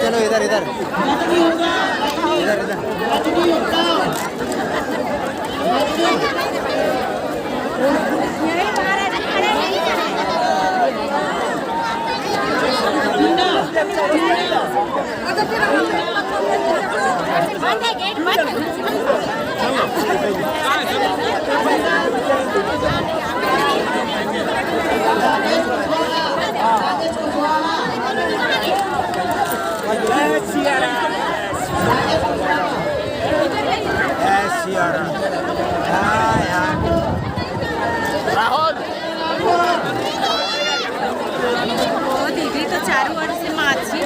चलो इधर इधर इधर इधर दीदी तो 4 वर्ष से माझी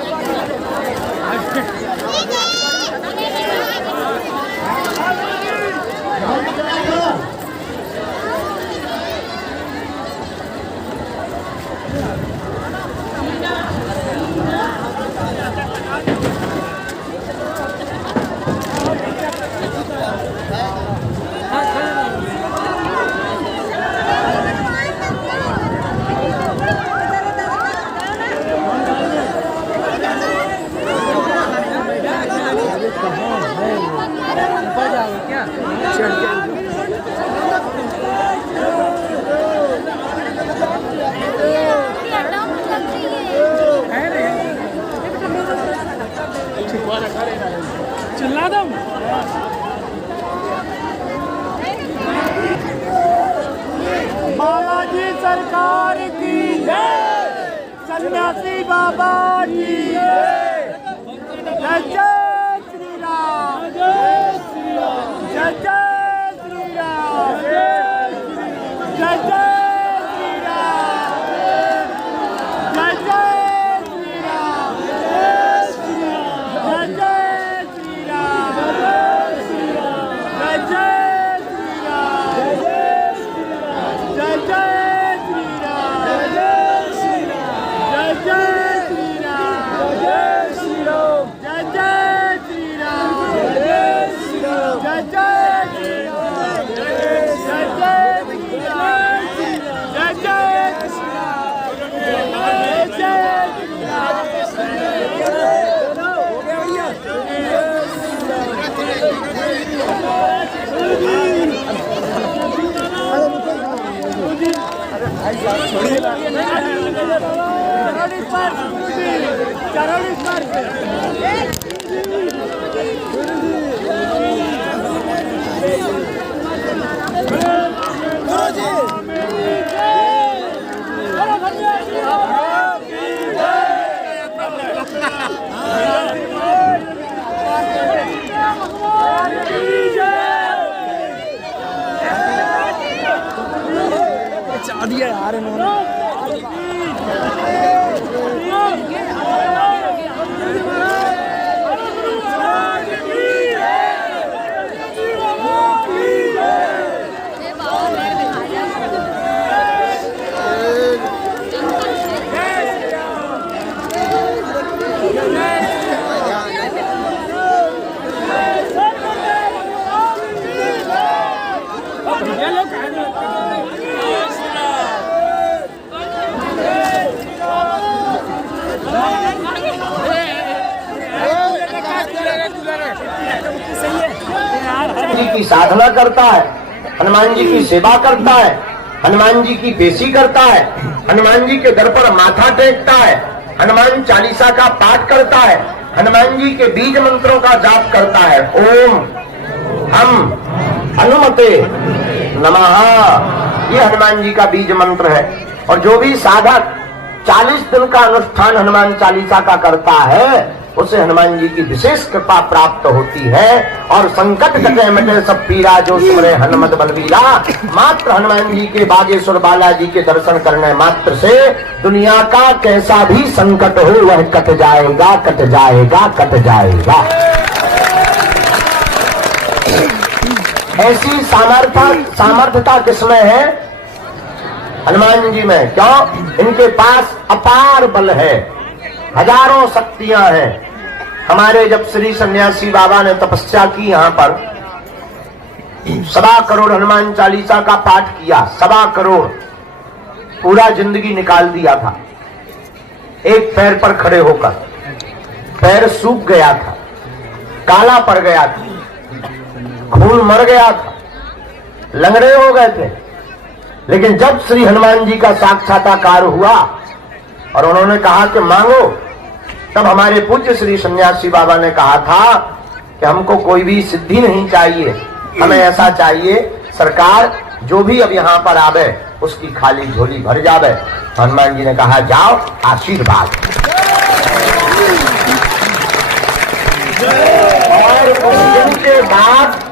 चिल्ला दो। बालाजी सरकार की जय, सन्यासी बाबा की जय, जय श्री राम, जय श्री राम, जय श्री राम, जय श्री राम, दिया यार इन्होंने। जी की साधना करता है, हनुमान जी की सेवा करता है, हनुमान जी की पेशी करता है, हनुमान जी के दर पर माथा टेकता है, हनुमान चालीसा का पाठ करता है, हनुमान जी के बीज मंत्रों का जाप करता है। ओम हम हनुमते नमः, ये हनुमान जी का बीज मंत्र है। और जो भी साधक 40 दिन का अनुष्ठान हनुमान चालीसा का करता है उसे हनुमान जी की विशेष कृपा प्राप्त होती है। और संकट कटे मिटे सब पीरा, जो सुमरे हनुमत बलवीरा। मात्र हनुमान जी के बागेश्वर बालाजी के दर्शन करने मात्र से दुनिया का कैसा भी संकट हो वह कट जाएगा, कट जाएगा, कट जाएगा। ऐसी सामर्थ्यता किसमें है? हनुमान जी में। क्यों? इनके पास अपार बल है, हजारों शक्तियां हैं। हमारे जब श्री सन्यासी बाबा ने तपस्या की यहाँ पर, 1.25 करोड़ हनुमान चालीसा का पाठ किया, 1.25 करोड़, पूरा जिंदगी निकाल दिया था एक पैर पर खड़े होकर। पैर सूख गया था, काला पड़ गया था, खून मर गया था, लंगड़े हो गए थे। लेकिन जब श्री हनुमान जी का साक्षात्कार हुआ और उन्होंने कहा कि मांगो, तब हमारे पूज्य श्री सन्यासी बाबा ने कहा था कि हमको कोई भी सिद्धि नहीं चाहिए, हमें ऐसा चाहिए सरकार जो भी अब यहाँ पर आवे उसकी खाली झोली भर जावे। हनुमान जी ने कहा जाओ, आशीर्वाद। और उस दिन के बाद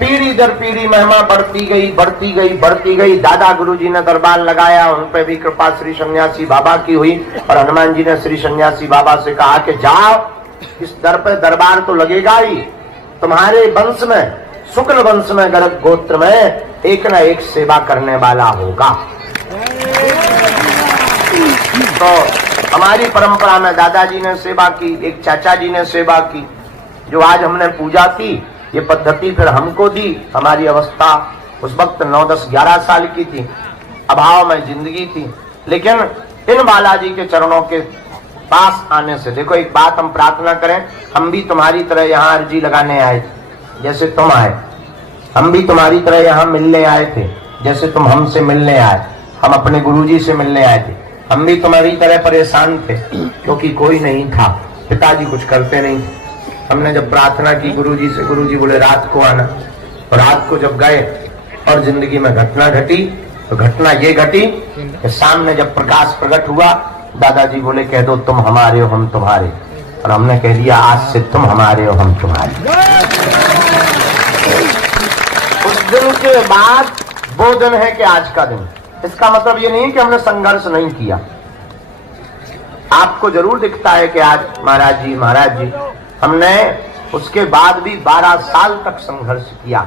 पीढ़ी दर पीढ़ी महिमा बढ़ती गई, बढ़ती गई, बढ़ती गई। दादा गुरुजी ने दरबार लगाया, उन पे भी कृपा श्री सन्यासी बाबा की हुई। और हनुमान जी ने श्री सन्यासी बाबा से कहा कि जाओ, इस दर पे दरबार तो लगेगा ही, तुम्हारे वंश में, शुक्ल वंश में, गर्ग गोत्र में एक न एक सेवा करने वाला होगा। तो हमारी परंपरा में दादाजी ने सेवा की, एक चाचा जी ने सेवा की। जो आज हमने पूजा की, ये पद्धति फिर हमको दी। हमारी अवस्था उस वक्त 9, 10, 11 साल की थी, अभाव में जिंदगी थी। लेकिन इन बालाजी के चरणों के पास आने से, देखो एक बात हम प्रार्थना करें, हम भी तुम्हारी तरह यहाँ अर्जी लगाने आए थे जैसे तुम आए, हम भी तुम्हारी तरह यहाँ मिलने आए थे जैसे तुम हमसे मिलने आए। हम अपने गुरुजी से मिलने आए थे, हम भी तुम्हारी तरह परेशान थे क्योंकि कोई नहीं था, पिताजी कुछ करते नहीं थे। हमने जब प्रार्थना की गुरुजी से, गुरुजी बोले रात को आना। और रात को जब गए और जिंदगी में घटना घटी, तो घटना ये घटी कि सामने जब प्रकाश प्रकट हुआ, दादाजी बोले कह दो तुम हमारे हो हम तुम्हारे। और हमने कह दिया आज से तुम हमारे हो हम तुम्हारे। उस दिन के बाद वो दिन है कि आज का दिन। इसका मतलब ये नहीं कि हमने संघर्ष नहीं किया। आपको जरूर दिखता है कि आज महाराज जी हमने उसके बाद भी 12 साल तक संघर्ष किया।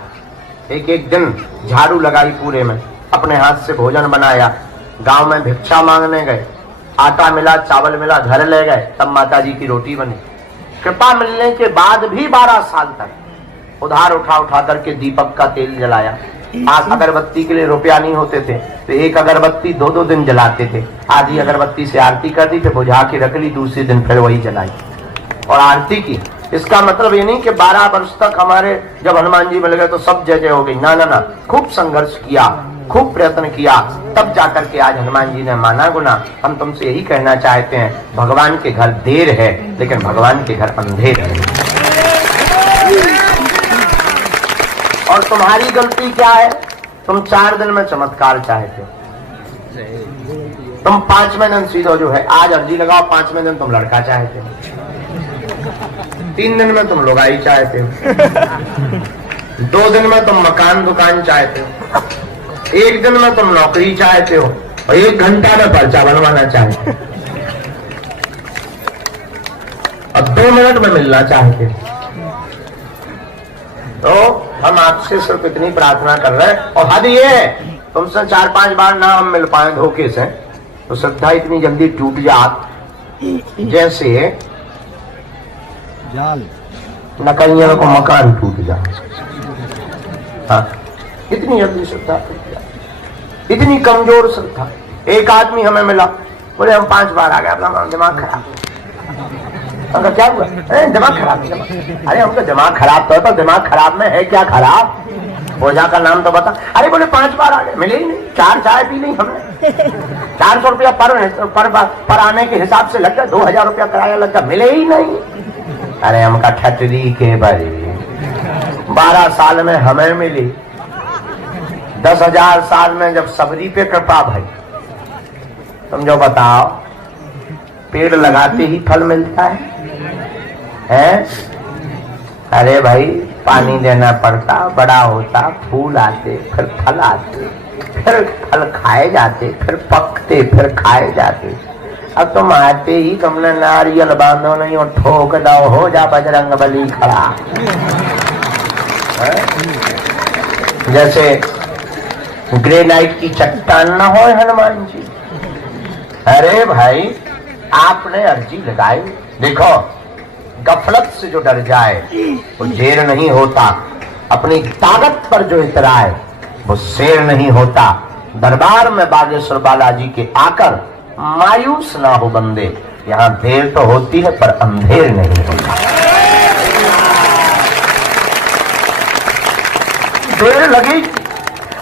एक एक दिन झाड़ू लगाई पूरे में, अपने हाथ से भोजन बनाया, गांव में भिक्षा मांगने गए, आटा मिला, चावल मिला, घर ले गए, तब माता जी की रोटी बनी। कृपा मिलने के बाद भी 12 साल तक उधार उठा करके दीपक का तेल जलाया। आज अगरबत्ती के लिए रुपया नहीं होते थे तो एक अगरबत्ती 2-2 दिन जलाते थे। आधी अगरबत्ती से आरती कर दी, फिर बुझा के रख ली, दूसरे दिन फिर वही जलाई और आरती की। इसका मतलब ये नहीं कि 12 वर्ष तक हमारे जब हनुमान जी मिल गए तो सब जय जय हो गई, ना ना ना। खूब संघर्ष किया, खूब प्रयत्न किया, तब जाकर के आज हनुमान जी ने माना गुना। हम तुमसे यही कहना चाहते हैं, भगवान के घर देर है लेकिन भगवान के घर अंधेर है। और तुम्हारी गलती क्या है? तुम 4 दिन में चमत्कार चाहते हो। तुम 5वें दिन सीधो जो है आज अर्जी लगाओ, 5वें दिन तुम लड़का चाहते हो, 3 दिन में तुम लुगाई चाहते हो, 2 दिन में तुम मकान दुकान चाहते हो, 1 दिन में तुम नौकरी चाहते हो और 1 घंटा में पर्चा बनवाना चाहते हो और 2 मिनट में मिलना चाहते हो। तो हम आपसे सिर्फ इतनी प्रार्थना कर रहे हैं। और हद ये है, तुमसे 4-5 बार ना हम मिल पाए धोखे से तो श्रद्धा इतनी जल्दी टूट जात जैसे जाल नकलियों को मकान टूट जाए। हाँ, इतनी जल्दी श्रद्धा टूट जाए, इतनी कमजोर श्रद्धा। एक आदमी हमें मिला, बोले हम 5 बार आ गए, अपना दिमाग खराब। हमका क्या हुआ? दिमाग खराब है। अरे हमका दिमाग खराब तो दिमाग खराब में है क्या खराब? ओझा का नाम तो बता। अरे बोले 5 बार आ गए, मिले ही नहीं। 4 चाय पी ली हमने, 400 रुपया पर आने के हिसाब से लग गया, 2000 रुपया किराया लग गया, मिले ही नहीं। अरे हमका ठटरी के बारे 12 साल में हमें मिली, 10,000 साल में जब सबरी पे कृपा भाई। तुम जो बताओ, पेड़ लगाते ही फल मिलता है? है? अरे भाई पानी देना पड़ता, बड़ा होता, फूल आते, फिर फल आते, फिर फल खाए जाते, फिर पकते, फिर खाए जाते। अब तुम आते ही तुमने नारियल बांधो नहीं और ठोक दो, हो जा बजरंग बली खड़ा। जैसे ग्रेनाइट की चट्टान न हो हनुमान जी। अरे भाई आपने अर्जी लगाई, देखो गफलत से जो डर जाए वो जेर नहीं होता, अपनी ताकत पर जो इतराए वो शेर नहीं होता। दरबार में बागेश्वर बालाजी के आकर मायूस ना हो बंदे, यहाँ देर तो होती है पर अंधेर नहीं होता। देर लगेगी,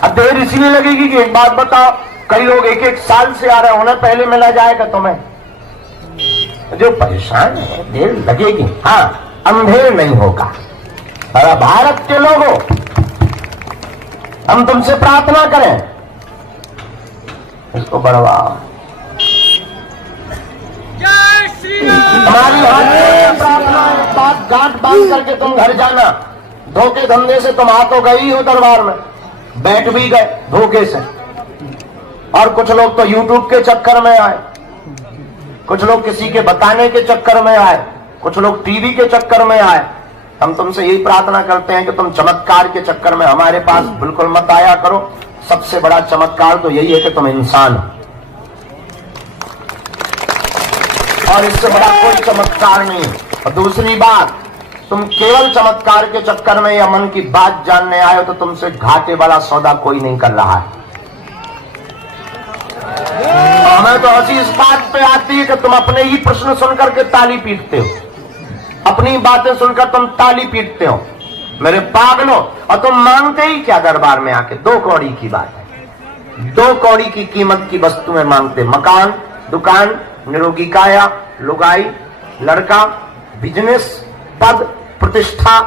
अब देर इसलिए लगेगी कि एक बात बताओ, कई लोग एक एक साल से आ रहे हैं, उन्हें पहले मिला जाएगा तुम्हें? जो परेशान है देर लगेगी, हाँ अंधेर नहीं होगा। अरे भारत के लोगों, हम तुमसे प्रार्थना करें, इसको बढ़वाओ। हमारी हाथ में प्रार्थना है, बात गांठ बांध करके तुम घर जाना। धोखे धंधे से तुम आ तो गई हो दरबार में, बैठ भी गए धोखे से, और कुछ लोग तो यूट्यूब के चक्कर में आए, कुछ लोग किसी के बताने के चक्कर में आए, कुछ लोग टीवी के चक्कर में आए। हम तुमसे यही प्रार्थना करते हैं कि तुम चमत्कार के चक्कर में हमारे पास बिल्कुल मत आया करो। सबसे बड़ा चमत्कार तो यही है कि तुम इंसान हो, और इससे बड़ा कोई चमत्कार नहीं। और दूसरी बात, तुम केवल चमत्कार के चक्कर में या मन की बात जानने आए हो तो तुमसे घाटे वाला सौदा कोई नहीं कर रहा है। हमें तो हंसी इस बात पे आती है कि तुम अपने ही प्रश्न सुनकर के ताली पीटते हो, अपनी बातें सुनकर तुम ताली पीटते हो, मेरे पागलों। और तुम मांगते ही क्या दरबार में आके? 2 कौड़ी की बात है, 2 कौड़ी की कीमत की वस्तुएं मांगते। मकान, दुकान, निरोगी काया, लुगाई, लड़का, बिजनेस, पद, प्रतिष्ठा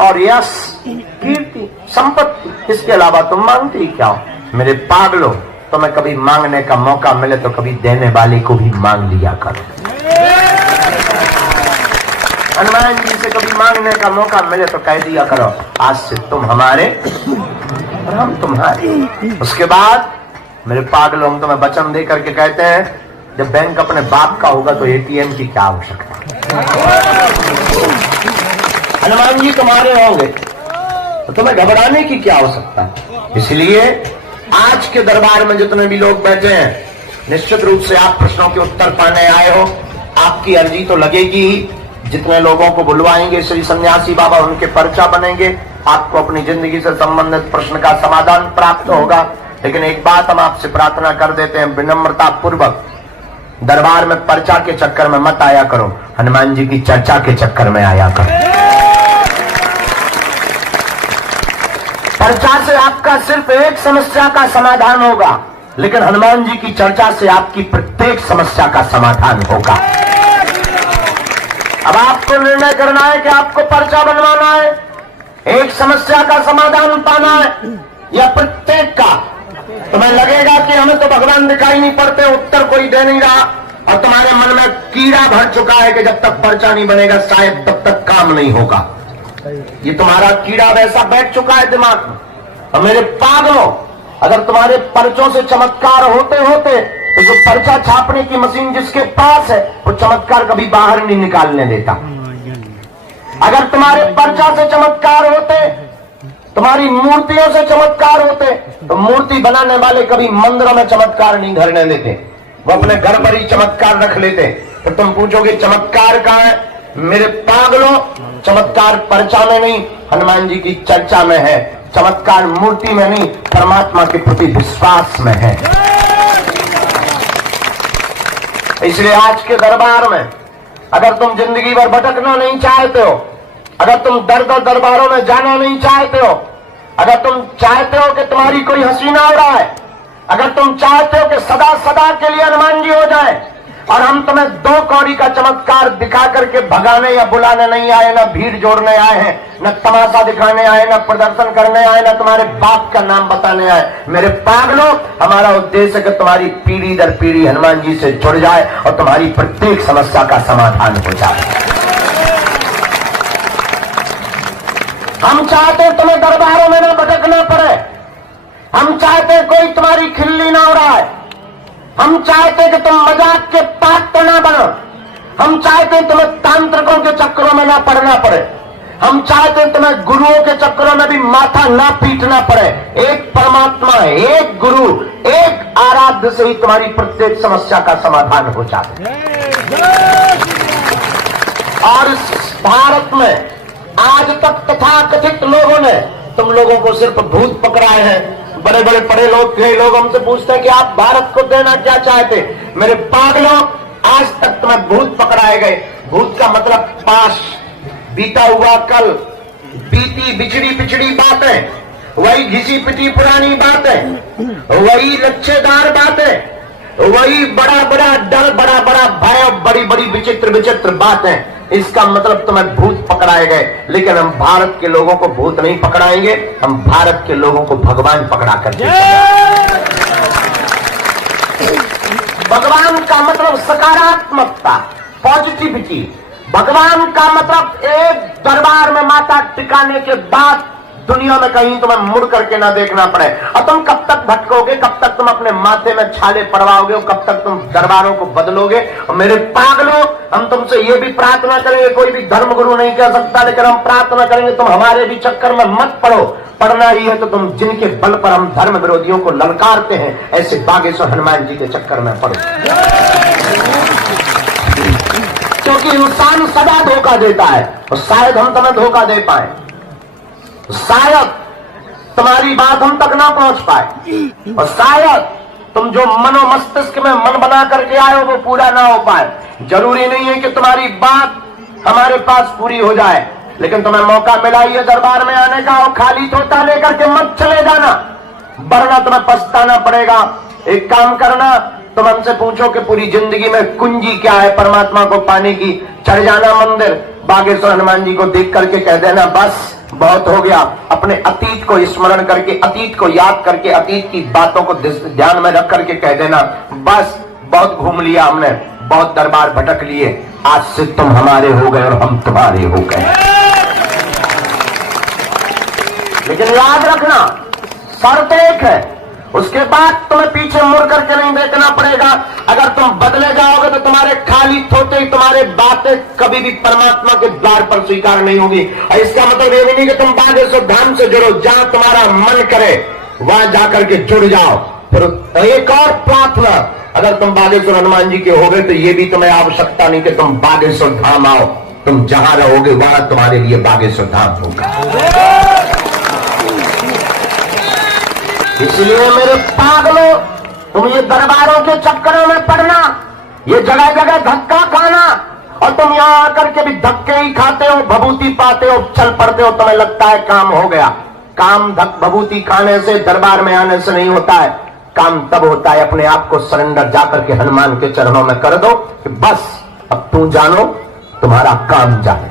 और यश, कीर्ति, संपत्ति, इसके अलावा तुम मांगते ही क्या हो? मेरे पागलों, तुम्हें कभी मांगने का मौका मिले तो कभी देने वाले को भी मांग लिया करो। हनुमान जी से कभी मांगने का मौका मिले तो कह दिया करो, आज से तुम हमारे और हम तुम्हारे। उसके बाद मेरे पागलों, हम तुम्हें वचन दे करके कहते हैं, जब बैंक अपने बाप का होगा तो एटीएम की क्या आवश्यकता? हनुमान जी तुम्हारे होंगे तो तुम्हें घबराने की क्या आवश्यकता? इसलिए आज के दरबार में जितने भी लोग बैठे हैं, निश्चित रूप से आप प्रश्नों के उत्तर पाने आए हो, आपकी अर्जी तो लगेगी ही। जितने लोगों को बुलवाएंगे श्री सन्यासी बाबा, उनके पर्चा बनेंगे, आपको अपनी जिंदगी से संबंधित प्रश्न का समाधान प्राप्त होगा। लेकिन एक बात हम आपसे प्रार्थना कर देते हैं विनम्रता पूर्वक, दरबार में पर्चा के चक्कर में मत आया करो, हनुमान जी की चर्चा के चक्कर में आया करो। पर्चा से आपका सिर्फ एक समस्या का समाधान होगा, लेकिन हनुमान जी की चर्चा से आपकी प्रत्येक समस्या का समाधान होगा। अब आपको निर्णय करना है कि आपको पर्चा बनवाना है, एक समस्या का समाधान पाना है, या प्रत्येक का। तुम्हें लगेगा कि हमें तो भगवान दिखाई नहीं पड़ते, उत्तर कोई दे नहीं रहा, और तुम्हारे मन में कीड़ा भर चुका है कि जब तक पर्चा नहीं बनेगा शायद तब तक काम नहीं होगा। ये तुम्हारा कीड़ा वैसा बैठ चुका है दिमाग में। और मेरे पागलों, अगर तुम्हारे पर्चों से चमत्कार होते होते तो जो पर्चा छापने की मशीन जिसके पास है वो चमत्कार कभी बाहर नहीं निकालने देता। अगर तुम्हारे पर्चा से चमत्कार होते, तुम्हारी मूर्तियों से चमत्कार होते, तो मूर्ति बनाने वाले कभी मंदिरों में चमत्कार नहीं धरने देते, वो अपने घर पर ही चमत्कार रख लेते। तो तुम पूछोगे चमत्कार कहाँ है? मेरे पागलों, चमत्कार पर्चा में नहीं, हनुमान जी की चर्चा में है। चमत्कार मूर्ति में नहीं, परमात्मा के प्रति विश्वास में है। इसलिए आज के दरबार में अगर तुम जिंदगी भर भटकना नहीं चाहते हो, अगर तुम दर दर दरबारों में जाना नहीं चाहते हो, अगर तुम चाहते हो कि तुम्हारी कोई हंसी ना हो रहा है, अगर तुम चाहते हो कि सदा सदा के लिए हनुमान जी हो जाए, और हम तुम्हें 2 कौड़ी का चमत्कार दिखा करके भगाने या बुलाने नहीं आए, ना भीड़ जोड़ने आए हैं, न तमाशा दिखाने आए, न प्रदर्शन करने आए, न तुम्हारे बाप का नाम बताने आए। मेरे पागलों, हमारा उद्देश्य है कि तुम्हारी पीढ़ी दर पीढ़ी हनुमान जी से जुड़ जाए और तुम्हारी प्रत्येक समस्या का समाधान हो जाए। हम चाहते तुम्हें दरबारों में ना भटकना पड़े, हम चाहते कोई तुम्हारी खिल्ली ना उड़ाए, हम चाहते कि तुम मजाक के पात्र ना बनो, हम चाहते तुम्हें तांत्रिकों के चक्करों में ना पड़ना पड़े, हम चाहते तुम्हें गुरुओं के चक्करों में भी माथा ना पीटना पड़े। एक परमात्मा, एक गुरु, एक आराध्य से ही तुम्हारी प्रत्येक समस्या का समाधान हो जाता है। और इस भारत में आज तक तथाकथित लोगों ने तुम लोगों को सिर्फ भूत पकड़ाए हैं। बड़े बड़े पढ़े लोग, कई लोग हमसे पूछते हैं कि आप भारत को देना क्या चाहते। मेरे पागलों, आज तक तुम्हें भूत पकड़ाए गए। भूत का मतलब पास, बीता हुआ कल, बीती बिछड़ी पिछड़ी बातें, वही घिसी पिटी पुरानी बातें, वही लच्छेदार बातें, वही बड़ा बड़ा डर, बड़ा बड़ा भय, बड़ी बड़ी विचित्र विचित्र बातें। इसका मतलब तुम्हें भूत पकड़ाए गए। लेकिन हम भारत के लोगों को भूत नहीं पकड़ाएंगे, हम भारत के लोगों को भगवान पकड़ा करके। भगवान का मतलब सकारात्मकता, पॉजिटिविटी। भगवान का मतलब एक दरबार में माथा टिकाने के बाद दुनिया में कहीं तुम्हें मुड़ करके ना देखना पड़े। और तुम कब तक भटकोगे, कब तक तुम अपने माथे में छाले पड़वाओगे, कब तक तुम दरबारों को बदलोगे। और मेरे पागलों, हम तुमसे ये भी प्रार्थना करेंगे, कोई भी धर्मगुरु नहीं कह सकता, लेकिन हम प्रार्थना करेंगे तुम हमारे भी चक्कर में मत पड़ो। पढ़ना ही है तो तुम जिनके बल पर हम धर्म विरोधियों को ललकारते हैं, ऐसे बागेश्वर हनुमान जी के चक्कर में पड़ो। क्योंकि इंसान सदा धोखा देता है और शायद हम तुम्हें धोखा दे पाए, शायद तुम्हारी बात हम तक ना पहुंच पाए, और शायद तुम जो मनो मस्तिष्क में मन बना करके आए हो वो पूरा ना हो पाए। जरूरी नहीं है कि तुम्हारी बात हमारे पास पूरी हो जाए, लेकिन तुम्हें मौका मिला ही है दरबार में आने का, और खाली थोता लेकर के मत चले जाना, वरना तुम्हें पछताना पड़ेगा। एक काम करना, तुम हमसे पूछो कि पूरी जिंदगी में कुंजी क्या है परमात्मा को पाने की, चढ़ जाना मंदिर, बागेश्वर हनुमान जी को देख करके कह देना बस बहुत हो गया। अपने अतीत को स्मरण करके, अतीत को याद करके, अतीत की बातों को ध्यान में रख करके कह देना बस बहुत घूम लिया हमने, बहुत दरबार भटक लिए, आज से तुम हमारे हो गए और हम तुम्हारे हो गए। लेकिन याद रखना, शर्त एक है, उसके बाद तुम्हें पीछे मुड़ करके नहीं देखना पड़ेगा। अगर तुम बदले जाओगे तो तुम्हारे खाली थोते ही तुम्हारे बातें कभी भी परमात्मा के द्वार पर स्वीकार नहीं होगी। और इसका मतलब ये भी नहीं कि तुम बागेश्वर धाम से जुड़ो, जहां तुम्हारा मन करे वहां जाकर के जुड़ जाओ। फिर एक और प्रार्थना, अगर तुम बागेश्वर हनुमान जी के हो गए तो ये भी तुम्हें आवश्यकता नहीं कि तुम बागेश्वर धाम आओ, तुम जहां रहोगे वहां तुम्हारे लिए बागेश्वर धाम होगा। इसलिए मेरे पागलों, तुम ये दरबारों के चक्करों में पड़ना, ये जगह जगह धक्का खाना, और तुम यहां आकर के भी धक्के ही खाते हो, भभूति पाते हो, चल पड़ते हो, तुम्हें लगता है काम हो गया। काम भभूति खाने से, दरबार में आने से नहीं होता है। काम तब होता है अपने आप को सरेंडर जाकर के हनुमान के चरणों में कर दो कि बस अब तू जानो, तुम्हारा काम जाने।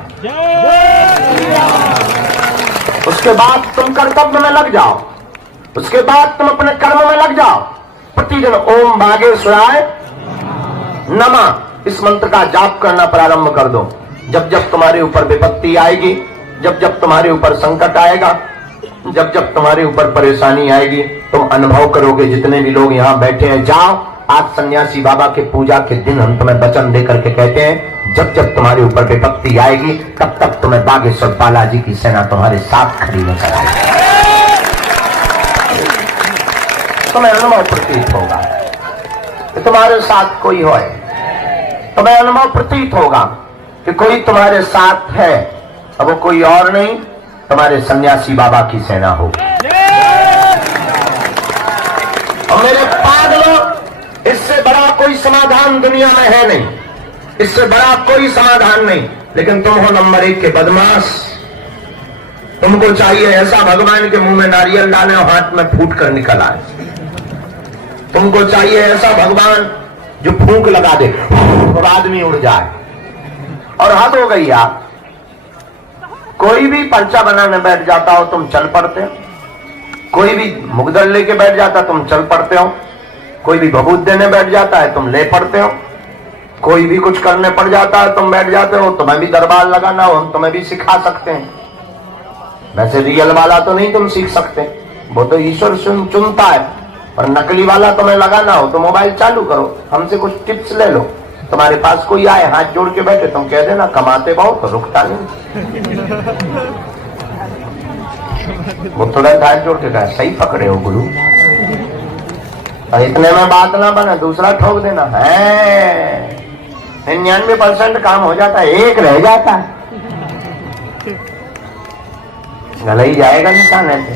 उसके बाद तुम कर्तव्य में लग जाओ, उसके बाद तुम अपने कर्म में लग जाओ। प्रतिदिन ओम बागेश्वराय नमः इस मंत्र का जाप करना प्रारंभ कर दो। जब जब तुम्हारे ऊपर विपत्ति आएगी, जब जब तुम्हारे ऊपर संकट आएगा, जब जब तुम्हारे ऊपर परेशानी आएगी, तुम अनुभव करोगे। जितने भी लोग यहाँ बैठे हैं, जाओ आज सन्यासी बाबा के पूजा के दिन हम तुम्हें वचन दे करके कहते हैं, जब जब तुम्हारे ऊपर विपत्ति आएगी तब तक तुम्हें बागेश्वर बालाजी की सेना तुम्हारे साथ खड़ी नजर आएगी। तुम्हें अनुभव प्रतीत होगा कि तुम्हारे साथ कोई है, तुम्हें अनुभव प्रतीत होगा कि कोई तुम्हारे साथ है, अब वो कोई और नहीं, तुम्हारे सन्यासी बाबा की सेना होगी। और मेरे पागलों, इससे बड़ा कोई समाधान दुनिया में है नहीं, इससे बड़ा कोई समाधान नहीं। लेकिन तुम हो नंबर 1 के बदमाश। तुमको चाहिए ऐसा भगवान के मुंह में नारियल डाले और हाथ में फूट कर निकल आए। तुमको चाहिए ऐसा भगवान जो फूंक लगा दे और आदमी उड़ जाए। और हद हो गई यार, कोई भी पर्चा बनाने बैठ जाता हो तुम चल पड़ते हो, कोई भी मुगदर लेके बैठ जाता तुम चल पड़ते हो, कोई भी भभूत देने बैठ जाता है तुम ले पड़ते हो, कोई भी कुछ करने पड़ जाता है तुम बैठ जाते हो। तुम्हें भी दरबार लगाना हो, हम तुम्हें भी सिखा सकते हैं। वैसे रियल वाला तो नहीं तुम सीख सकते, वो तो ईश्वर चुनता है, पर नकली वाला तुम्हें लगाना हो तो मोबाइल चालू करो, हमसे कुछ टिप्स ले लो। तुम्हारे पास कोई आए हाथ जोड़ के बैठे, तुम कह देना कमाते बहुत तो रुकता नहीं। वो तुरंत हाथ जोड़ के कहा सही पकड़े हो गुरु, और इतने में बात ना बने दूसरा ठोक देना है। 99% काम हो जाता है, एक रह जाता है, गला ही जाएगा इंसान ऐसे।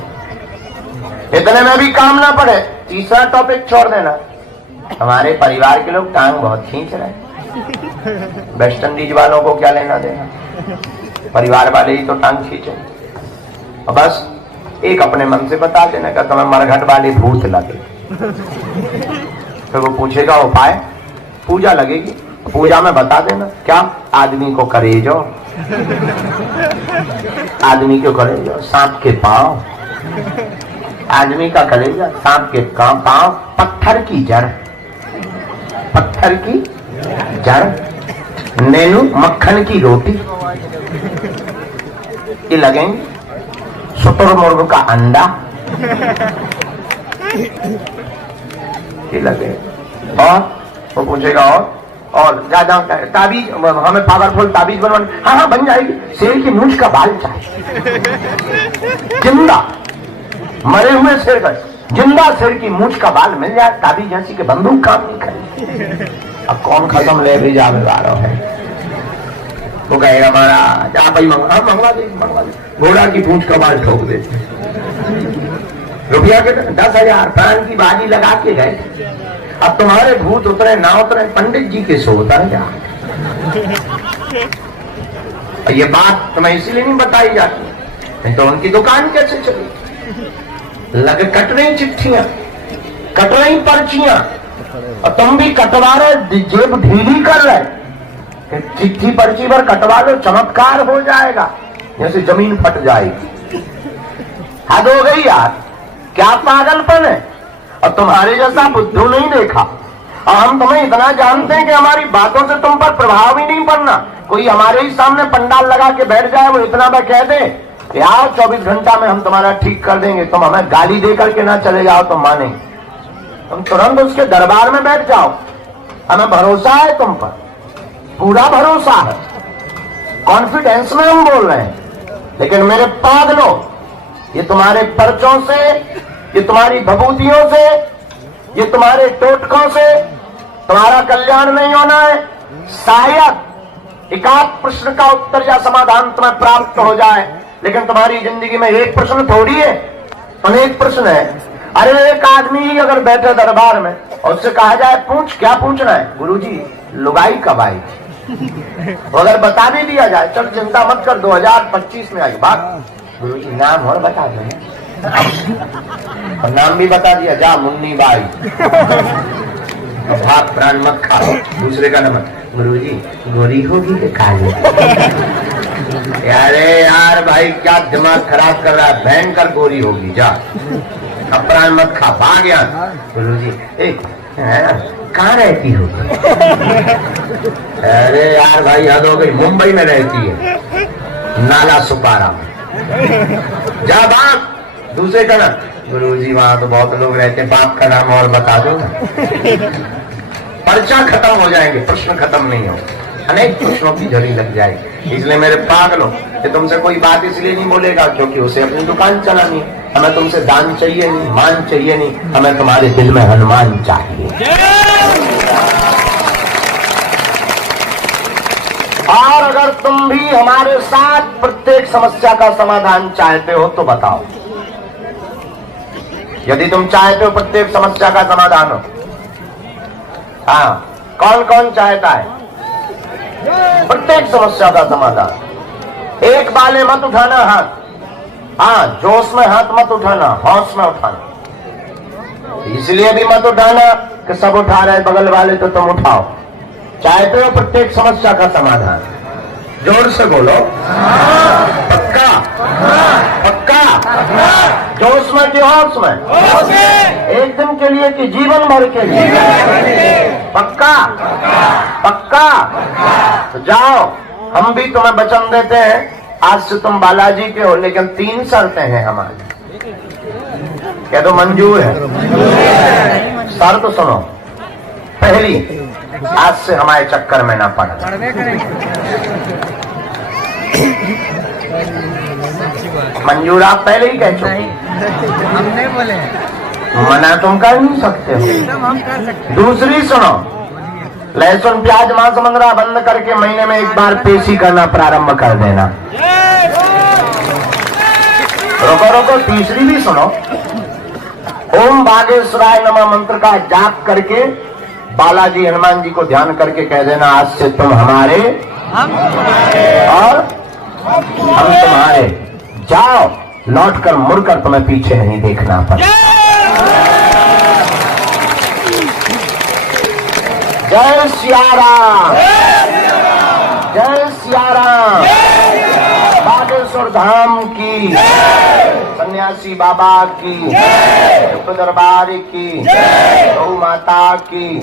इतने में भी काम ना पड़े, तीसरा टॉपिक छोड़ देना। हमारे परिवार के लोग टांग बहुत खींच रहे हैं, वेस्ट इंडीज वालों को क्या लेना देना, परिवार वाले ही तो टांग खींचे। और बस एक अपने मन से बता देना कि तुम्हें मरघट वाले भूत लगे, तो वो पूछेगा उपाय, पूजा लगेगी, पूजा में बता देना क्या आदमी को करेजो, आदमी को करेजो सांप के पांव, आदमी का कलेजा सांप के पांव, पत्थर की जड़, पत्थर की जड़, नैनू मक्खन की रोटी, ये लगेंगे, शुतुरमुर्ग का अंडा, ये लगे। और वो पूछेगा और ज्यादा ताबीज, हमें पावरफुल ताबीज बनवानी, हाँ हाँ बन जाएगी, शेर की मूंछ का बाल चाहिए, जिंदा मरे हुए शेर का, जिंदा शेर की मूंछ का बाल मिल जाए, ताबीज जैसी के बंदूक काम नहीं करे। अब कौन खत्म ले भी जावेदार है, वो कहेगा हमारा आप भाई मंगवा दे, घोड़ा की पूंछ का बाल ठोक देते, रुपया के 10,000 प्राण की बाजी लगा के गए। अब तुम्हारे भूत उतरे ना उतरे पंडित जी के सो उतर जा। ये बात तुम्हें इसलिए नहीं बताई जाती, नहीं तो उनकी दुकान कैसे चली। लगे कट रही चिट्ठियां, कट रही पर्चियां, और तुम भी कटवा रहे, जेब ढीली कर रहे, चिट्ठी पर्ची पर कटवा लो, चमत्कार हो जाएगा, जैसे जमीन फट जाएगी। हद हो गई यार, क्या पागलपन है। और तुम्हारे जैसा बुद्धू नहीं देखा, और हम तुम्हें इतना जानते हैं कि हमारी बातों से तुम पर प्रभाव ही नहीं पड़ना। कोई हमारे ही सामने पंडाल लगा के बैठ जाए, वो इतना मैं कह दे कि आओ 24 घंटा में हम तुम्हारा ठीक कर देंगे, तुम हमें गाली दे करके ना चले जाओ तो मानेंगे, तुम तुरंत उसके दरबार में बैठ जाओ। हमें भरोसा है तुम पर, पूरा भरोसा है, कॉन्फिडेंस में हम बोल रहे हैं। लेकिन मेरे पागलों, ये तुम्हारे पर्चों से, ये तुम्हारी भभूतियों से, ये तुम्हारे टोटकों से तुम्हारा कल्याण नहीं होना है। शायद एकाध प्रश्न का उत्तर या समाधान तुम्हें प्राप्त हो जाए, लेकिन तुम्हारी जिंदगी में एक प्रश्न थोड़ी है, अनेक प्रश्न है। अरे एक आदमी ही अगर बैठे दरबार में और उससे कहा जाए पूछ क्या पूछना है, गुरुजी लुगाई कब आई, अगर बता भी दिया जाए चल चिंता मत कर 2025 में आई बात, गुरुजी नाम और बता दो, और नाम भी बता दिया जा मुन्नी बाई, भाग प्राण मत खाओ, दूसरे का नंबर गुरुजी गोरी होगी कि काली। अरे यार भाई क्या दिमाग खराब कर रहा है, भयंकर गोरी होगी, जा अब प्राण मत खा, भाग यार। गुरुजी कहाँ रहती हो? अरे यार भाई हद हो गई, मुंबई में रहती है, नाला सुपारा में, जा भाग। दूसरे का नाम गुरुजी वहां तो बहुत लोग रहते हैं, बाप का नाम और बता दो ना, पर्चा खत्म हो जाएंगे, प्रश्न खत्म नहीं हो, अनेक प्रश्नों की झड़ी लग जाएगी। इसलिए मेरे पागलों, कि तुमसे कोई बात इसलिए नहीं बोलेगा क्योंकि उसे अपनी दुकान चलानी है। हमें तुमसे दान चाहिए नहीं, मान चाहिए नहीं, हमें तुम्हारे दिल में हनुमान चाहिए। और अगर तुम भी हमारे साथ प्रत्येक समस्या का समाधान चाहते हो तो बताओ। यदि तुम चाहते हो प्रत्येक समस्या का समाधान हो, हाँ कौन कौन चाहता है प्रत्येक समस्या का समाधान? एक बाले मत उठाना हाथ, हाँ जोश में हाथ मत उठाना, होश में उठाना। इसलिए भी मत उठाना कि सब उठा रहे बगल वाले तो तुम उठाओ। चाहते हो प्रत्येक समस्या का समाधान? जोर से बोलो पक्का, पक्का, जोश में कि होश में? एक दिन के लिए कि जीवन भर के लिए? पक्का, पक्का। तो जाओ, हम भी तुम्हें वचन देते हैं आज से तुम बालाजी के हो, लेकिन 3 शर्तें हैं हमारी। क्या तो मंजूर है? शर्त सुनो। पहली, आज से हमारे चक्कर में ना पड़ना। मंजूर आप पहले ही कह चुके, हमने बोले मना तुम कर नहीं सकते हो। हम कर सकते। दूसरी सुनो, लहसुन प्याज मांस मंगरा बंद करके महीने में एक बार पेशी करना प्रारंभ कर देना। रोको रोको, तीसरी भी सुनो। ओम बागेश्वराय नमः मंत्र का जाप करके बालाजी हनुमान जी को ध्यान करके कह देना, आज से तुम हमारे और हम तुम्हारे। जाओ, लौटकर मुड़कर तुम्हें पीछे नहीं देखना पड़े। जय सिया राम, जय सिया राम। बागेश्वर धाम की, सन्यासी बाबा की, युग दरबार की, गौ माता की।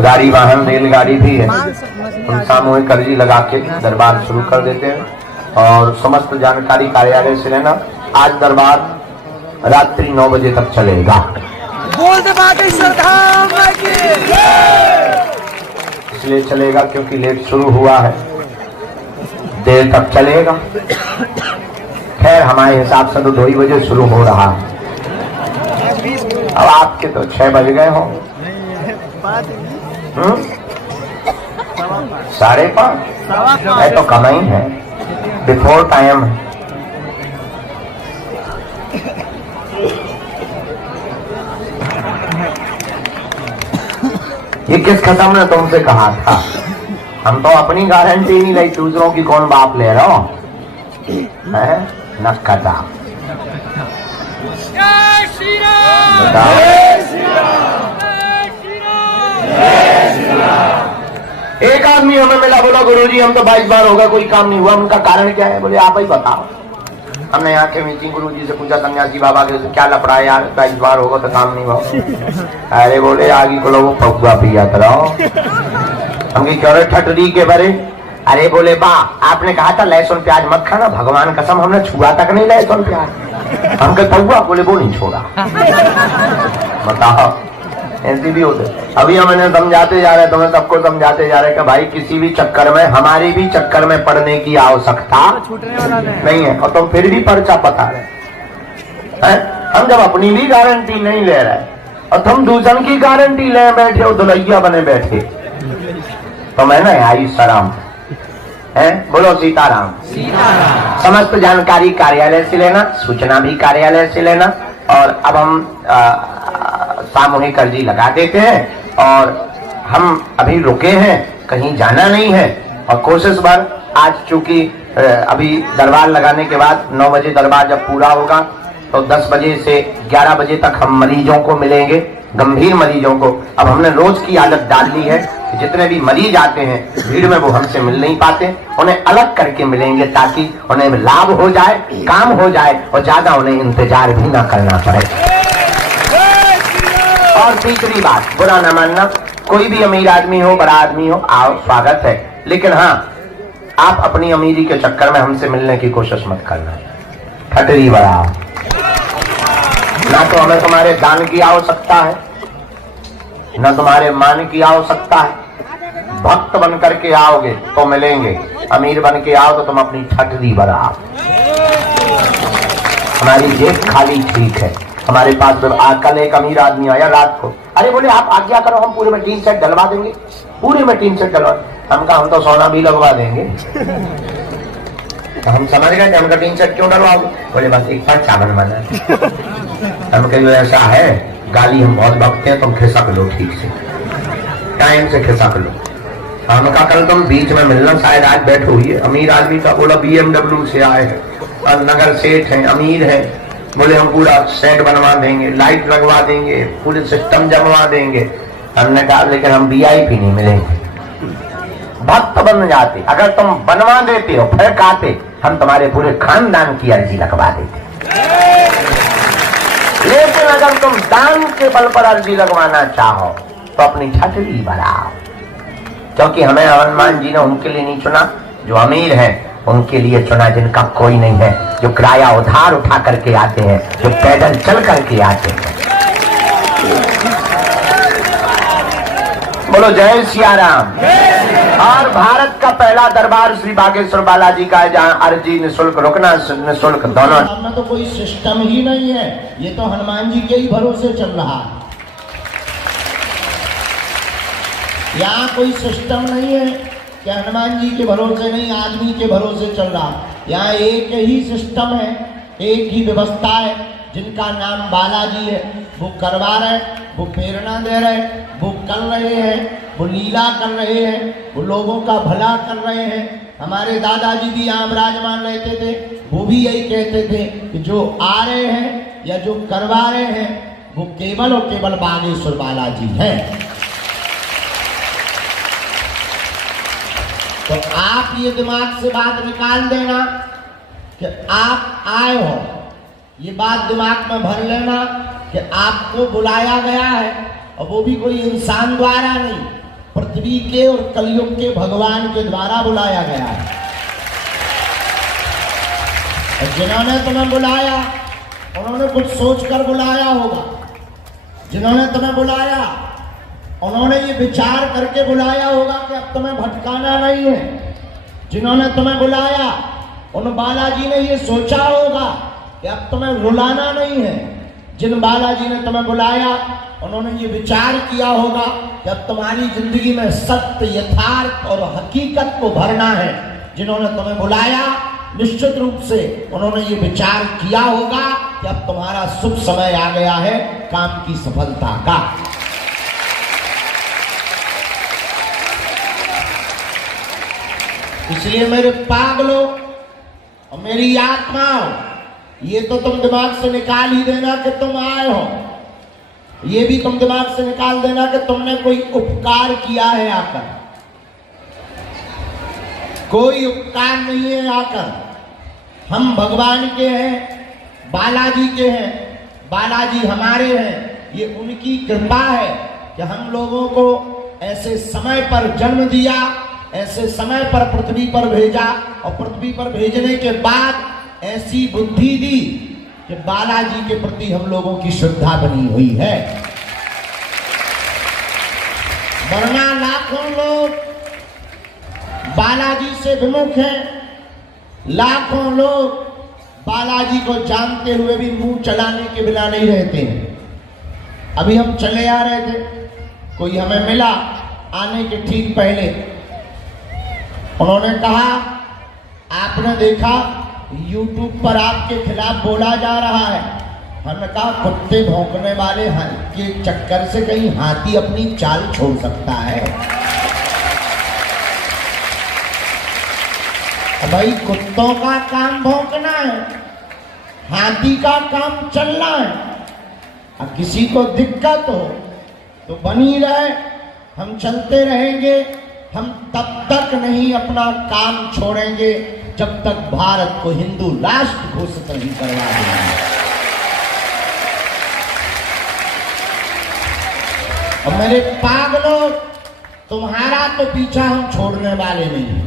गाड़ी वाहन रेलगाड़ी भी है। हम सामूहिक अर्जी लगा के दरबार शुरू कर देते हैं और समस्त जानकारी कार्यालय से लेना। आज दरबार रात्रि 9 बजे तक चलेगा। बोल दे बागेश्वर धाम की। इसलिए चलेगा क्योंकि लेट शुरू हुआ है, देर तक चलेगा। खैर हमारे हिसाब से तो 2 ही बजे शुरू हो रहा है। अब आपके तो 6 बज गए हो। 5:30 है तो कम ही है, बिफोर टाइम है। ये किस खत्म ने तुमसे कहा था? हम तो अपनी गारंटी नहीं लाई, दूसरों की कौन बाप ले रहा हो? नक्कता बताओ। एक आदमी हमें मिला, बोला गुरुजी हम तो 22 बार होगा कोई काम नहीं हुआ। उनका कारण क्या है? बोले आप ही बताओ। हमने यहाँ के मीटिंग गुरुजी से पूछा, सन्यासी बाबा के क्या लपड़ा है यार, 22 बार होगा तो काम नहीं हुआ। अरे बोले आगे को लोगों पकुआ पिया रहो। हम की क्यों ठटरी के बारे? अरे बोले बा आपने कहा था लहसुन प्याज मत खाना, भगवान कसम हमने छुआ तक नहीं लहसुन प्याज। हम कहे पकुआ? बोले वो नहीं छोड़ा। बताओ, ऐसे भी होते। अभी हमने समझाते जा रहे, तुम्हें सबको समझाते जा रहे कि भाई किसी भी चक्कर में, हमारी भी चक्कर में पड़ने की आवश्यकता नहीं है। और तुम फिर भी पर्चा पता रहे। हम जब अपनी भी गारंटी नहीं ले रहे और तुम दूसरे की गारंटी ले बैठे हो, दुलैया बने बैठे, तो मैं ना आई शर्म है। बोलो सीताराम। समस्त जानकारी कार्यालय से लेना, सूचना भी कार्यालय से लेना। और अब हम सामूहिक अर्जी लगा देते हैं और हम अभी रुके हैं, कहीं जाना नहीं है। और कोशिश भर आज चूंकि अभी दरबार लगाने के बाद 9 बजे दरबार जब पूरा होगा तो 10 बजे से 11 बजे तक हम मरीजों को मिलेंगे, गंभीर मरीजों को। अब हमने रोज की आदत डाल ली है कि जितने भी मरीज आते हैं भीड़ में वो हमसे मिल नहीं पाते, उन्हें अलग करके मिलेंगे ताकि उन्हें लाभ हो जाए, काम हो जाए और ज्यादा उन्हें इंतजार भी ना करना पड़े। और तीसरी बात, बुरा न मानना, कोई भी अमीर आदमी हो, बड़ा आदमी हो, आओ, स्वागत है। लेकिन हाँ, आप अपनी अमीरी के चक्कर में हमसे मिलने की कोशिश मत करना। ठटरी बड़ा ना तो हमें तुम्हारे दान की आवश्यकता है, न तुम्हारे मान की आवश्यकता है। भक्त बन करके आओगे तो मिलेंगे, अमीर बन के आओ तो तुम अपनी ठटरी बढ़ाओ। हमारी जेब खाली ठीक है। हमारे पास कल एक अमीर आदमी आया रात को, अरे बोले आप आज्ञा करो हम पूरे में टीन सेट डलवा देंगे, पूरे में टीन सेट डलवा। हम कहा हम तो सोना भी लगवा देंगे। तो हम समझ गए हमका टीन सेट क्यों डलवाओगे? बोले बस एक पर्चा बनवाना है। हम कहीं ऐसा है, गाली हम बहुत बकते हैं, तुम खिसक लो ठीक से, टाइम से खिसक लो। हम कहा कल तुम बीच में मिलना, शायद आज बैठो हुई है। अमीर आदमी का बोला BMW से आए हैं और नगर सेठ हैं, अमीर है। बोले हम पूरा सेट बनवा देंगे, लाइट लगवा देंगे, पूरे सिस्टम जमवा देंगे। हमने कहा लेकिन हम VIP नहीं मिलेंगे। भक्त बन जाते, अगर तुम बनवा देते हो फिर कहते हम तुम्हारे पूरे खानदान की अर्जी लगवा देते। लेकिन अगर तुम दान के बल पर अर्जी लगवाना चाहो तो अपनी ठटरी बढ़ाओ। क्योंकि हमें हनुमान जी ने उनके लिए नहीं चुना जो अमीर हैं, उनके लिए चुना जिनका कोई नहीं है, जो किराया उधार उठा करके आते हैं, जो पैदल चल करके आते हैं। बोलो जय सिया राम। और भारत का पहला दरबार श्री बागेश्वर बालाजी का है, जहाँ अर्जी निःशुल्क, रुकना निःशुल्क दोनों। में तो कोई सिस्टम ही नहीं है, ये तो हनुमान जी के ही भरोसे चल रहा है। यहाँ कोई सिस्टम नहीं है कि हनुमान जी के भरोसे नहीं, आदमी के भरोसे चल रहा। यहाँ एक ही सिस्टम है, एक ही व्यवस्था है, जिनका नाम बालाजी है, वो करवा रहे, वो प्रेरणा दे रहे, वो कर रहे हैं, वो लीला कर रहे हैं, वो लोगों का भला कर रहे हैं। हमारे दादाजी भी यहाँ विराजमान रहते थे, वो भी यही कहते थे कि जो आ रहे हैं या जो करवा रहे हैं वो केवल और केवल बागेश्वर बालाजी हैं। तो आप ये दिमाग से बात निकाल देना कि आप आए हो, ये बात दिमाग में भर लेना कि आपको बुलाया गया है, और वो भी कोई इंसान द्वारा नहीं, पृथ्वी के और कलयुग के भगवान के द्वारा बुलाया गया है। और जिन्होंने तुम्हें बुलाया उन्होंने कुछ सोचकर बुलाया होगा, जिन्होंने तुम्हें बुलाया उन्होंने ये विचार करके बुलाया होगा कि अब तुम्हें भटकाना नहीं है। जिन्होंने तुम्हें बुलाया उन बालाजी ने ये सोचा होगा कि अब तुम्हें रुलाना नहीं है। जिन बालाजी ने तुम्हें बुलाया उन्होंने ये विचार किया होगा कि अब तुम्हारी जिंदगी में सत्य, यथार्थ और हकीकत को भरना है। जिन्होंने तुम्हें बुलाया निश्चित रूप से उन्होंने ये विचार किया होगा कि अब तुम्हारा शुभ समय आ गया है काम की सफलता का। इसलिए मेरे पागलों और मेरी आत्माओं, ये तो तुम दिमाग से निकाल ही देना कि तुम आए हो। ये भी तुम दिमाग से निकाल देना कि तुमने कोई उपकार किया है आकर। कोई उपकार नहीं है आकर। हम भगवान के हैं, बालाजी के हैं, बालाजी हमारे हैं। ये उनकी कृपा है कि हम लोगों को ऐसे समय पर जन्म दिया, ऐसे समय पर पृथ्वी पर भेजा, और पृथ्वी पर भेजने के बाद ऐसी बुद्धि दी कि बालाजी के प्रति हम लोगों की श्रद्धा बनी हुई है। वरना लाखों लोग बालाजी से विमुख हैं, लाखों लोग बालाजी को जानते हुए भी मुंह चलाने के बिना नहीं रहते हैं। अभी हम चले आ रहे थे, कोई हमें मिला आने के ठीक पहले, उन्होंने कहा आपने देखा YouTube पर आपके खिलाफ बोला जा रहा है। हमने कहा कुत्ते भौंकने वाले के चक्कर से कहीं हाथी अपनी चाल छोड़ सकता है? भाई कुत्तों का काम भौंकना है, हाथी का काम चलना है। अब किसी को दिक्कत हो तो बनी रहे, हम चलते रहेंगे। हम तब तक नहीं अपना काम छोड़ेंगे जब तक भारत को हिंदू राष्ट्र घोषित नहीं करवा देंगे। और मेरे पागलों, तुम्हारा तो पीछा हम छोड़ने वाले नहीं।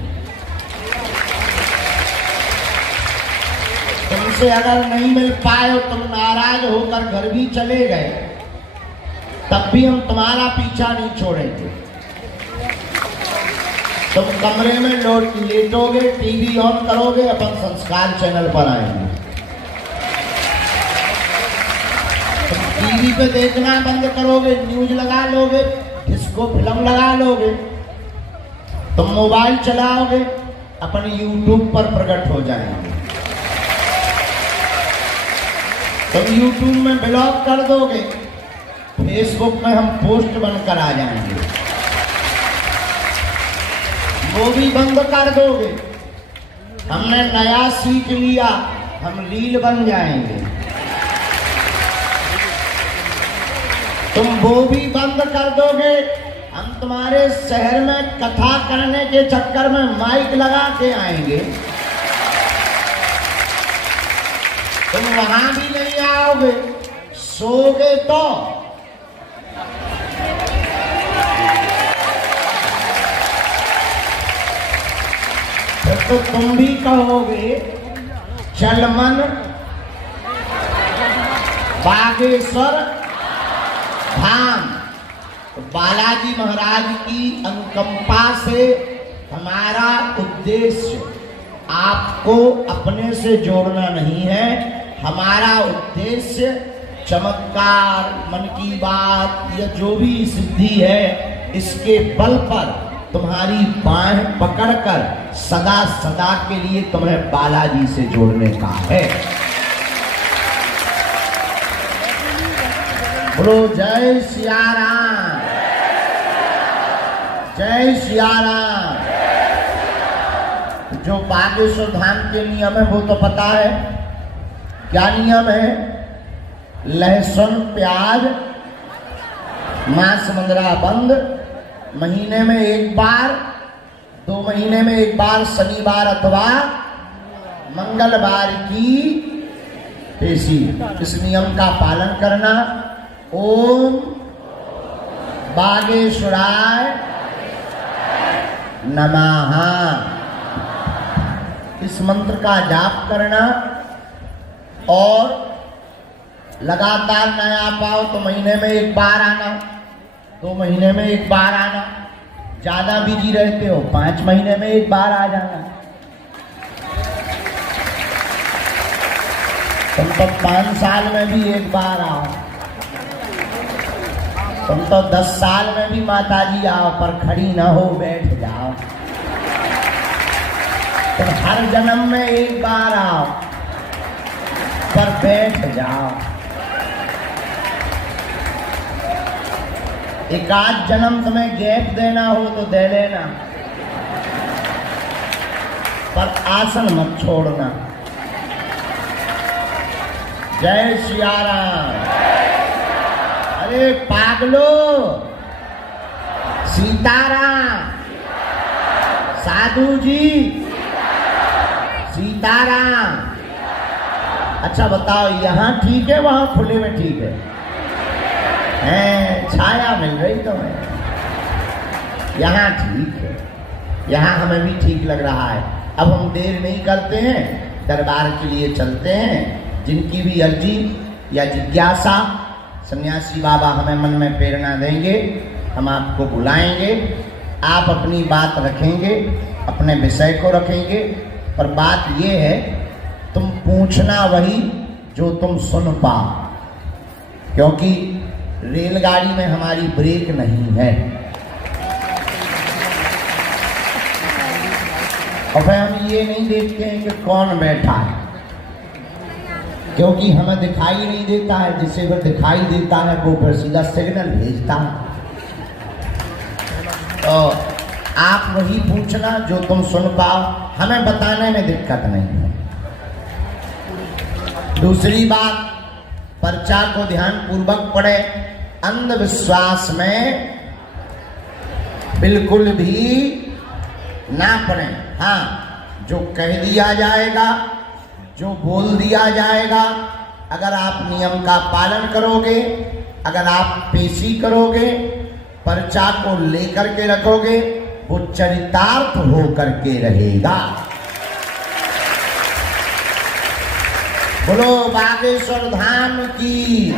तुमसे अगर नहीं मिल पाए और तुम नाराज होकर घर भी चले गए, तब भी हम तुम्हारा पीछा नहीं छोड़ेंगे। तुम कमरे में लेटोगे, टीवी ऑन करोगे, अपन संस्कार चैनल पर आएंगे। तुम टीवी पे देखना बंद करोगे, न्यूज लगा लोगे, डिस्को फिल्म लगा लोगे। तुम मोबाइल चलाओगे, अपन YouTube पर प्रकट हो जाएंगे। तुम YouTube में ब्लॉग कर दोगे, फेसबुक में हम पोस्ट बनकर आ जाएंगे। वो भी बंद कर दोगे। हमने नया सीख लिया, हम रील बन जाएंगे। तुम वो भी बंद कर दोगे, हम तुम्हारे शहर में कथा करने के चक्कर में माइक लगा के आएंगे। तुम वहां भी नहीं आओगे, सोगे तो। तो तुम भी कहोगे चल मन बागेश्वर धाम। तो बालाजी महाराज की अनुकंपा से हमारा उद्देश्य आपको अपने से जोड़ना नहीं है। हमारा उद्देश्य चमत्कार, मन की बात या जो भी सिद्धि है, इसके बल पर तुम्हारी बाह पकड़कर सदा सदा के लिए तुम्हें बालाजी से जोड़ने का है। बोलो जय सिया राम, जय सिया राम। जो बागेश्वर धाम के नियम है वो तो पता है। क्या नियम है? लहसुन प्याज मांस मंदिरा बंद, महीने में एक बार, 2 महीने में एक बार, शनिवार अथवा मंगलवार की पेशी। इस नियम का पालन करना। ओम बागेश्वराय नमः, इस मंत्र का जाप करना। और लगातार न आ पाओ तो महीने में एक बार आना, 2 महीने में एक बार आना। ज्यादा बिजी रहते हो 5 महीने में एक बार आ जाना। तुम तो 5 साल में भी एक बार आओ, तुम तो 10 साल में भी माताजी आओ, पर खड़ी ना हो बैठ जाओ। तुम हर जन्म में एक बार आओ, पर बैठ जाओ। एक आध जन्म तुम्हें गैप देना हो तो दे लेना, पर आसन मत छोड़ना। जय सिया राम। अरे पागलो, सीताराम, साधु जी, सीताराम। अच्छा बताओ, यहाँ ठीक है वहां खुले में ठीक है? छाया मिल रही तुम्हें? यहाँ ठीक है, यहाँ हमें भी ठीक लग रहा है। अब हम देर नहीं करते हैं, दरबार के लिए चलते हैं। जिनकी भी अर्जी या जिज्ञासा सन्यासी बाबा हमें मन में प्रेरणा देंगे, हम आपको बुलाएंगे। आप अपनी बात रखेंगे, अपने विषय को रखेंगे। पर बात ये है, तुम पूछना वही जो तुम सुन पाओ, क्योंकि रेलगाड़ी में हमारी ब्रेक नहीं है। और फिर हम ये नहीं देखते हैं कि कौन बैठा है, क्योंकि हमें दिखाई नहीं देता है। जिसे वो दिखाई देता है वो फिर सीधा सिग्नल भेजता है। तो आप वही पूछना जो तुम सुन पाओ, हमें बताने में दिक्कत नहीं है। दूसरी बात, पर्चा को ध्यान पूर्वक पढ़े। अंधविश्वास में बिल्कुल भी ना पड़े। हाँ, जो कह दिया जाएगा, जो बोल दिया जाएगा, अगर आप नियम का पालन करोगे, अगर आप पेशी करोगे, पर्चा को लेकर के रखोगे, वो चरितार्थ होकर के रहेगा। बोलो बागेश्वर धाम की,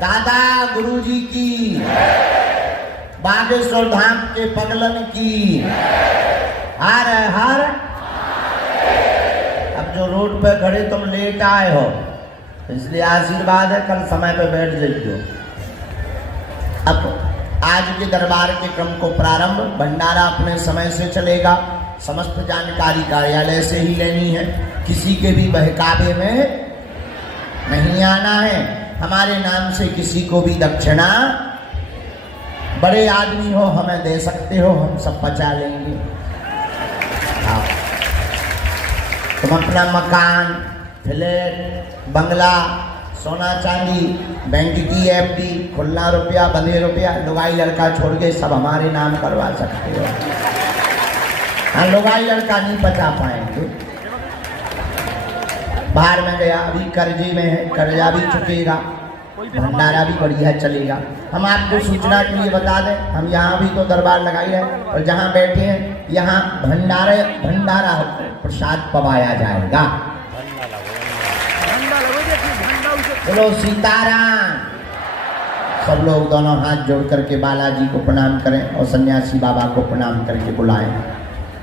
दादा गुरुजी की, बागेश्वर धाम के पगलन की। हर हर। अब जो रोड पे खड़े तुम लेट आए हो, इसलिए आशीर्वाद है, कल समय पे बैठ जाइए। अब आज के दरबार के क्रम को प्रारंभ, भंडारा अपने समय से चलेगा। समस्त जानकारी कार्यालय से ही लेनी है, किसी के भी बहकावे में नहीं आना है। हमारे नाम से किसी को भी दक्षिणा, बड़े आदमी हो हमें दे सकते हो, हम सब बचा लेंगे। हाँ, तुम अपना मकान, फ्लैट, बंगला, सोना चांदी, बैंक की एफडी, खुला रुपया, बंधे रुपया, लुगाई लड़का छोड़ के सब हमारे नाम करवा सकते हो। हाँ, लुगाई लड़का नहीं बचा पाएंगे। बाहर में गया, अभी कर्जे में है, कर्जा भी चुकेगा। भंडारा भी बढ़िया चलेगा। हम आपको सूचना के लिए बता दें, हम यहाँ भी तो दरबार लगाई है और जहाँ बैठे हैं यहाँ भंडारा प्रसाद पवाया जाएगा। बोलो सीताराम। सब लोग दोनों हाथ जोड़ करके बालाजी को प्रणाम करें और सन्यासी बाबा को प्रणाम करके बुलाएं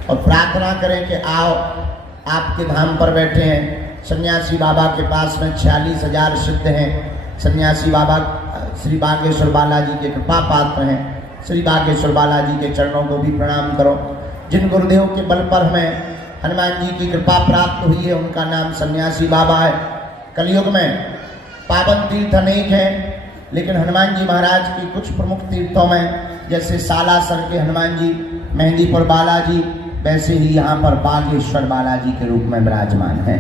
और प्रार्थना करें कि आओ, आपके धाम पर बैठे हैं। सन्यासी बाबा के पास में 46,000 सिद्ध हैं। सन्यासी बाबा श्री बागेश्वर बालाजी के कृपा पात्र हैं। श्री बागेश्वर बालाजी के चरणों को भी प्रणाम करो। जिन गुरुदेव के बल पर हमें हनुमान जी की कृपा प्राप्त हुई है उनका नाम सन्यासी बाबा है। कलयुग में पावन तीर्थ अनेक हैं, लेकिन हनुमान जी महाराज की कुछ प्रमुख तीर्थों में जैसे सालासर के हनुमान जी, मेहंदीपुर बालाजी, वैसे ही यहाँ पर बागेश्वर बालाजी के रूप में विराजमान हैं,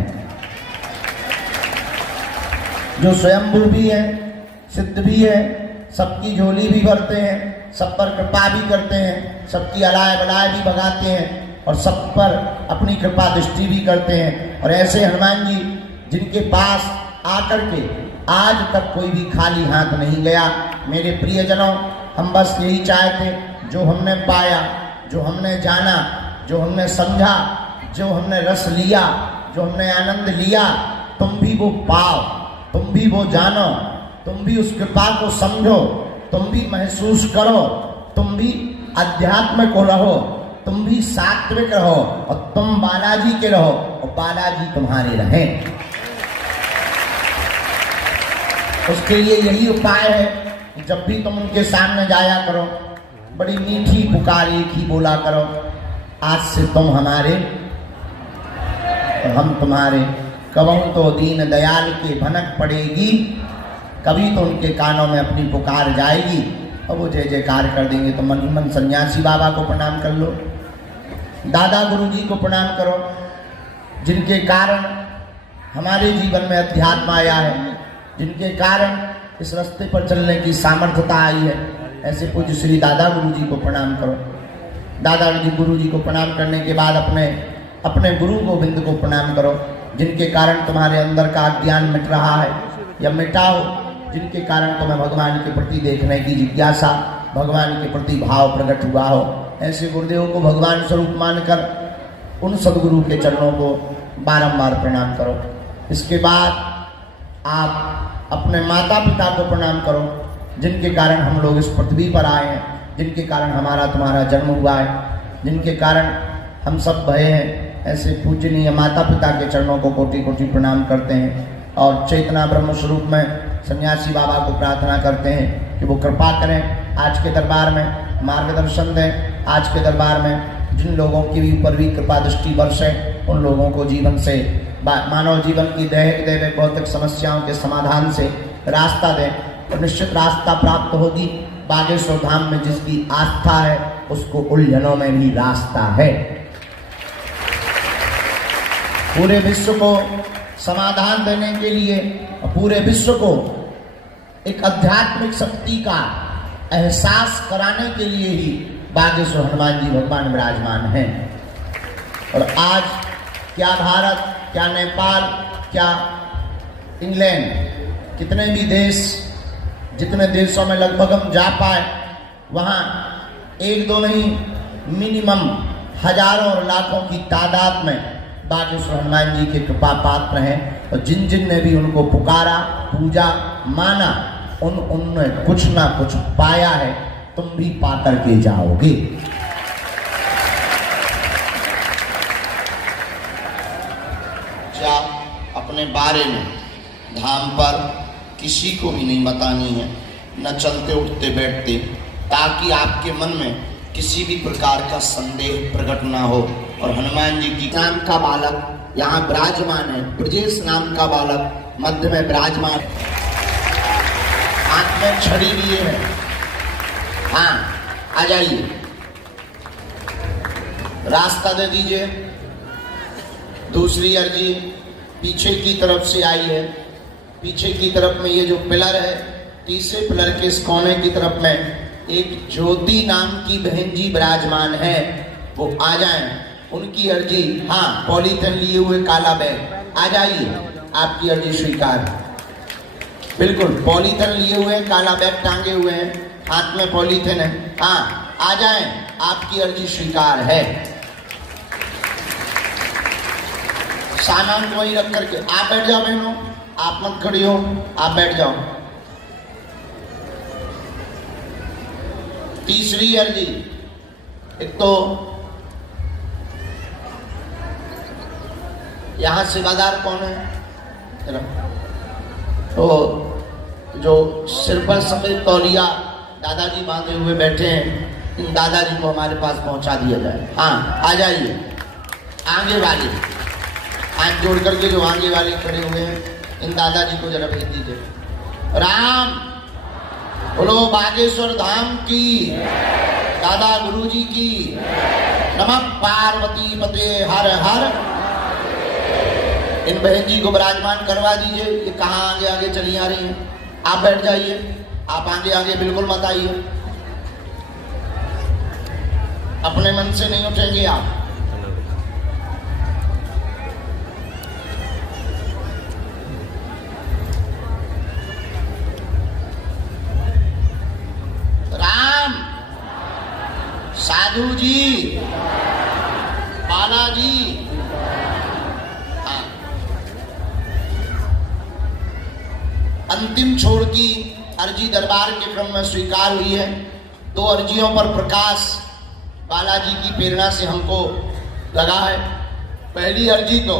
जो स्वयंभू भी है, सिद्ध भी है, सबकी झोली भी भरते हैं, सब पर कृपा भी करते हैं, सबकी अलाय बलाय भी भगाते हैं और सब पर अपनी कृपा दृष्टि भी करते हैं। और ऐसे हनुमान जी जिनके पास आकर के आज तक कोई भी खाली हाथ नहीं गया। मेरे प्रियजनों, हम बस यही चाहते, जो हमने पाया, जो हमने जाना, जो हमने समझा, जो हमने रस लिया, जो हमने आनंद लिया, तुम भी वो पाओ, तुम भी वो जानो, तुम भी उस कृपा को समझो, तुम भी महसूस करो, तुम भी अध्यात्म को रहो, तुम भी सात्विक रहो और तुम बालाजी के रहो और बालाजी तुम्हारे रहें। उसके लिए यही उपाय है कि जब भी तुम उनके सामने जाया करो, बड़ी मीठी पुकार एक ही बोला करो, आज से तुम हमारे हम तुम्हारे। कबहू तो दीन दयाल के भनक पड़ेगी, कभी तो उनके कानों में अपनी पुकार जाएगी और वो जय जयकार कर देंगे। तो मन ही मन सन्यासी बाबा को प्रणाम कर लो, दादा गुरु जी को प्रणाम करो, जिनके कारण हमारे जीवन में अध्यात्म आया है, जिनके कारण इस रास्ते पर चलने की सामर्थ्यता आई है। ऐसे पूज्य श्री दादा गुरु जी को प्रणाम करो। दादा जी गुरु जी को प्रणाम करने के बाद अपने गुरु गोविंद को प्रणाम करो, जिनके कारण तुम्हारे अंदर का अज्ञान मिट रहा है या मिटा हो, जिनके कारण तुम्हें भगवान के प्रति देखने की जिज्ञासा, भगवान के प्रति भाव प्रकट हुआ हो। ऐसे गुरुदेव को भगवान स्वरूप मानकर उन सदगुरु के चरणों को बारंबार प्रणाम करो। इसके बाद आप अपने माता पिता को प्रणाम करो, जिनके कारण हम लोग इस पृथ्वी पर आए हैं, जिनके कारण हमारा तुम्हारा जन्म हुआ है, जिनके कारण हम सब भये हैं। ऐसे पूजनीय माता पिता के चरणों को कोटि कोटि प्रणाम करते हैं और चेतना ब्रह्म स्वरूप में सन्यासी बाबा को प्रार्थना करते हैं कि वो कृपा करें, आज के दरबार में मार्गदर्शन दें। आज के दरबार में जिन लोगों के ऊपर भी कृपा दृष्टि बरसे, उन लोगों को जीवन से, मानव जीवन की दैहिक दैविक भौतिक समस्याओं के समाधान से रास्ता दें और निश्चित रास्ता प्राप्त होगी। बागेश्वर धाम में जिसकी आस्था है उसको उलझनों में भी रास्ता है। पूरे विश्व को समाधान देने के लिए, पूरे विश्व को एक आध्यात्मिक शक्ति का एहसास कराने के लिए ही बागेश्वर हनुमान जी भगवान विराजमान हैं। और आज क्या भारत, क्या नेपाल, क्या इंग्लैंड, कितने भी देश, जितने देशों में लगभग हम जा पाए, वहाँ एक दो नहीं, मिनिमम हजारों और लाखों की तादाद में बागेश्वर हनुमान जी के कृपा पात्र हैं। और जिन जिन ने भी उनको पुकारा, पूजा, माना, उनने कुछ ना कुछ पाया है। तुम भी पाकर के जाओगे। अपने बारे में धाम पर किसी को भी नहीं बतानी है, न चलते उठते बैठते, ताकि आपके मन में किसी भी प्रकार का संदेह प्रकट ना हो। और हनुमान जी की नाम का बालक यहाँ विराजमान है, ब्रजेश नाम का बालक मध्य में विराजमान, हाथ में छड़ी लिए है। हाँ, आ जाइए, रास्ता दे दीजिए। दूसरी अर्जी पीछे की तरफ से आई है। पीछे की तरफ में ये जो पिलर है, तीसरे पिलर के इस कोने की तरफ में एक ज्योति नाम की बहन जी विराजमान है, वो आ जाएं। उनकी अर्जी, हाँ, पॉलीथिन लिए हुए काला बैग, आ जाइए, आपकी अर्जी स्वीकार। बिल्कुल पॉलीथिन लिए हुए हैं, काला बैग टांगे हुए हैं, हाथ में पॉलीथिन है। हाँ आ जाएं, आपकी अर्जी स्वीकार है। सामान को वहीं रख करके आप बैठ जाओ बहनों, आप मत खड़ी हो, आप बैठ जाओ। तीसरी अर्जी, एक तो यहां सेवादार कौन है? तो जो सिर पर सफेद तौलिया दादाजी बांधे हुए बैठे हैं, इन दादाजी को हमारे पास पहुंचा दिया जाए। हाँ आ जाइए, आगे वाले हाथ जोड़ करके जो आगे वाले खड़े हुए हैं, इन दादाजी को जरा भेज दीजिए। राम बोलो बागेश्वर धाम की, दादा गुरुजी की, नमः पार्वती पते हर हर। इन बहन जी को विराजमान करवा दीजिए। ये कहाँ आगे आगे चली आ रही हैं? आप बैठ जाइए, आप आगे आगे बिल्कुल मत आइए, अपने मन से नहीं उठेंगे आप। राम साधु जी, बालाजी, अंतिम छोड़ की अर्जी दरबार के क्रम में स्वीकार हुई है। 2 अर्जियों पर प्रकाश बालाजी की प्रेरणा से हमको लगा है। पहली अर्जी तो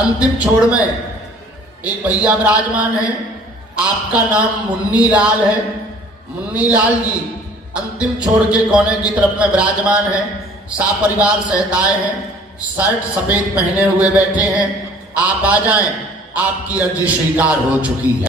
अंतिम छोड़ में एक भैया विराजमान है, आपका नाम मुन्नी लाल है। मुन्नी लाल जी अंतिम छोड़ के कोने की तरफ में विराजमान है, सापरिवार सहित आए हैं, शर्ट सफेद पहने हुए बैठे हैं। आप आ जाएं, आपकी अर्जी स्वीकार हो चुकी है।